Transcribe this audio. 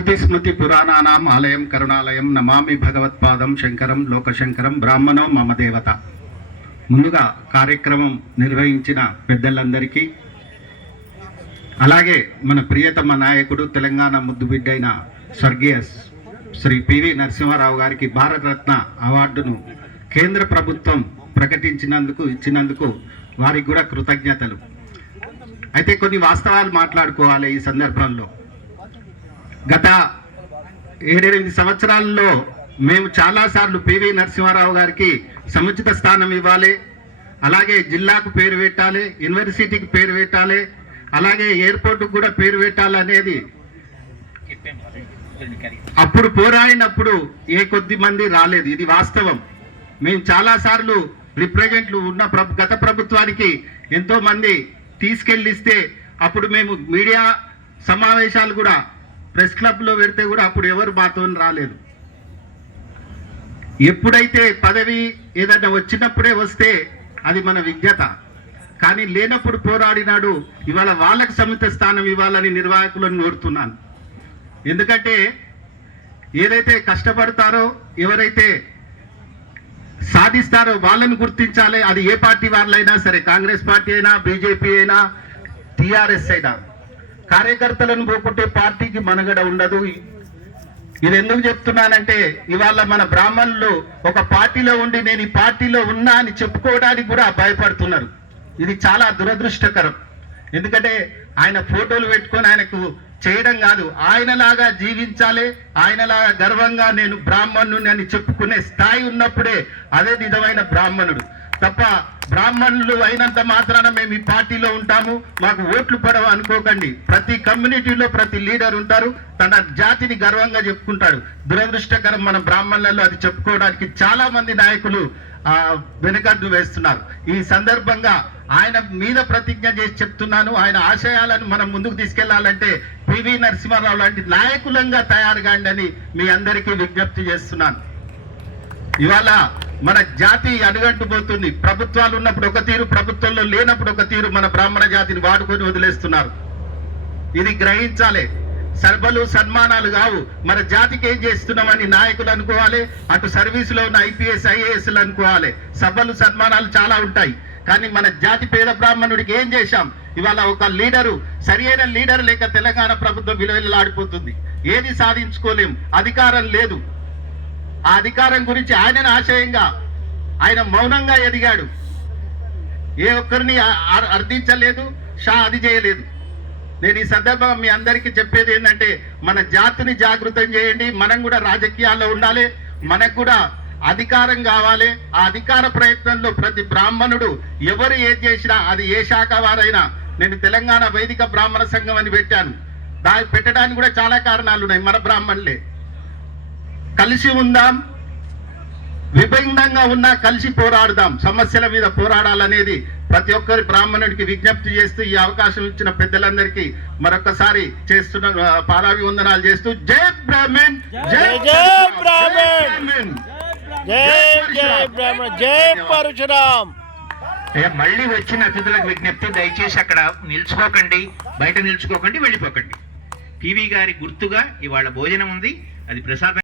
శృతిస్మృతి పురాణానాం ఆలయం కరుణాలయం నమామి భగవత్పాదం శంకరం లోకశంకరం బ్రాహ్మణో మమ దేవత. ముందుగా కార్యక్రమం నిర్వహించిన పెద్దలందరికీ, అలాగే మన ప్రియతమ నాయకుడు తెలంగాణ ముద్దుబిడ్డైన స్వర్గీయ శ్రీ పివి నరసింహారావు గారికి భారతరత్న అవార్డును కేంద్ర ప్రభుత్వం ఇచ్చినందుకు వారికి కూడా కృతజ్ఞతలు. అయితే కొన్ని వాస్తవాలు మాట్లాడుకోవాలి ఈ సందర్భంలో. గత 7-8 సంవత్సరాల్లో మేము చాలాసార్లు పివి నరసింహారావు గారికి సముచిత స్థానం ఇవ్వాలి, అలాగే జిల్లాకు పేరు పెట్టాలి, యూనివర్సిటీకి పేరు పెట్టాలి, అలాగే ఎయిర్పోర్టుకు కూడా పేరు పెట్టాలనేది అప్పుడు పోరాడినప్పుడు ఏ కొద్ది మంది రాలేదు. ఇది వాస్తవం. మేము చాలాసార్లు రిప్రజెంట్లు ఉన్న గత ప్రభుత్వానికి ఎంతో మంది తీసుకెళ్ళిస్తే అప్పుడు మేము మీడియా సమావేశాలు కూడా ప్రెస్ క్లబ్లో పెడితే కూడా అప్పుడు ఎవరు మాతో రాలేదు. ఎప్పుడైతే పదవి ఏదైనా వచ్చినప్పుడే వస్తే అది మన విజ్ఞత, కానీ లేనప్పుడు పోరాడినాడు. ఇవాళ వాళ్ళకి సముచిత స్థానం ఇవ్వాలని నిర్వాహకులను కోరుతున్నాను. ఎందుకంటే ఏదైతే కష్టపడతారో, ఎవరైతే సాధిస్తారో వాళ్ళని గుర్తించాలి. అది ఏ పార్టీ వాళ్ళైనా సరే, కాంగ్రెస్ పార్టీ అయినా, బీజేపీ అయినా, టీఆర్ఎస్ అయినా. కార్యకర్తలను పోకుంటే పార్టీకి మనుగడ ఉండదు. ఇది ఎందుకు చెప్తున్నానంటే, ఇవాళ మన బ్రాహ్మణులు ఒక పార్టీలో ఉండి నేను ఈ పార్టీలో ఉన్నా అని చెప్పుకోవడానికి కూడా భయపడుతున్నారు. ఇది చాలా దురదృష్టకరం. ఎందుకంటే ఆయన ఫోటోలు పెట్టుకొని ఆయనకు చేయడం కాదు, ఆయనలాగా జీవించాలి, ఆయనలాగా గర్వంగా నేను బ్రాహ్మణుని అని చెప్పుకునే స్థాయి ఉన్నప్పుడే అదే నిజమైన బ్రాహ్మణుడు. తప్ప బ్రాహ్మణులు అయినంత మాత్రాన మేము ఈ పార్టీలో ఉంటాము, మాకు ఓట్లు పడవు అనుకోకండి. ప్రతి కమ్యూనిటీలో ప్రతి లీడర్ ఉంటారు, తన జాతిని గర్వంగా చెప్పుకుంటాడు. దురదృష్టకరం, మన బ్రాహ్మణులలో అది చెప్పుకోవడానికి చాలా మంది నాయకులు వెనుకడుగు వేస్తున్నారు. ఈ సందర్భంగా ఆయన మీద ప్రతిజ్ఞ చేసి చెప్తున్నాను, ఆయన ఆశయాలను మనం ముందుకు తీసుకెళ్లాలంటే పివి నరసింహారావు లాంటి నాయకులంగా తయారు కాండి మీ అందరికీ విజ్ఞప్తి చేస్తున్నాను. ఇవాళ మన జాతి అడుగంటుపోతుంది. ప్రభుత్వాలు ఉన్నప్పుడు ఒక తీరు, ప్రభుత్వంలో లేనప్పుడు ఒక తీరు మన బ్రాహ్మణ జాతిని వాడుకొని వదిలేస్తున్నారు. ఇది గ్రహించాలి. సర్బలు సన్మానాలు కావు, మన జాతికి ఏం చేస్తున్నామని నాయకులు అనుకోవాలి, అటు సర్వీసులో ఉన్న IPS IASలు అనుకోవాలి. సభలు సన్మానాలు చాలా ఉంటాయి, కానీ మన జాతి పేద బ్రాహ్మణుడికి ఏం చేశాం? ఇవాళ ఒక లీడరు, సరియైన లీడర్ లేక తెలంగాణ ప్రభుత్వం విలువలాడిపోతుంది. ఏది సాధించుకోలేం, అధికారం లేదు. ఆ అధికారం గురించి ఆయనను ఆశయంగా ఆయన మౌనంగా ఎదిగాడు. ఏ ఒక్కరిని అర్థించలేదు, అది చేయలేదు. నేను ఈ సందర్భంగా మీ అందరికీ చెప్పేది ఏంటంటే, మన జాతిని జాగృతం చేయండి. మనం కూడా రాజకీయాల్లో ఉండాలి, మనకు కూడా అధికారం కావాలి. ఆ అధికార ప్రయత్నంలో ప్రతి బ్రాహ్మణుడు ఎవరు ఏది చేసినా, అది ఏ శాఖ వారైనా. నేను తెలంగాణ వైదిక బ్రాహ్మణ సంఘం అని పెట్టాను. దాన్ని పెట్టడానికి కూడా చాలా కారణాలు ఉన్నాయి. మన బ్రాహ్మణులే కలిసి ఉందాం, విభిన్నంగా ఉన్నా కలిసి పోరాడదాం, సమస్యల మీద పోరాడాలనేది ప్రతి ఒక్కరి బ్రాహ్మణుడికి విజ్ఞప్తి చేస్తూ, ఈ అవకాశం ఇచ్చిన పెద్దలందరికీ మరొకసారి చేస్తున్న పాదాభివందనాలు చేస్తూ, జై బ్రాహ్మణ్, జై బ్రాహ్మణ్, జై బ్రాహ్మణ్, జై పరశురామ్. మళ్ళీ వచ్చిన అతిథులకు విజ్ఞప్తి, దయచేసి అక్కడ నిల్చుకోకండి, బయట నిల్చుకోకండి, వెళ్ళిపోకండి. పివి గారి గుర్తుగా ఇవాళ భోజనం ఉంది, అది ప్రసాదం.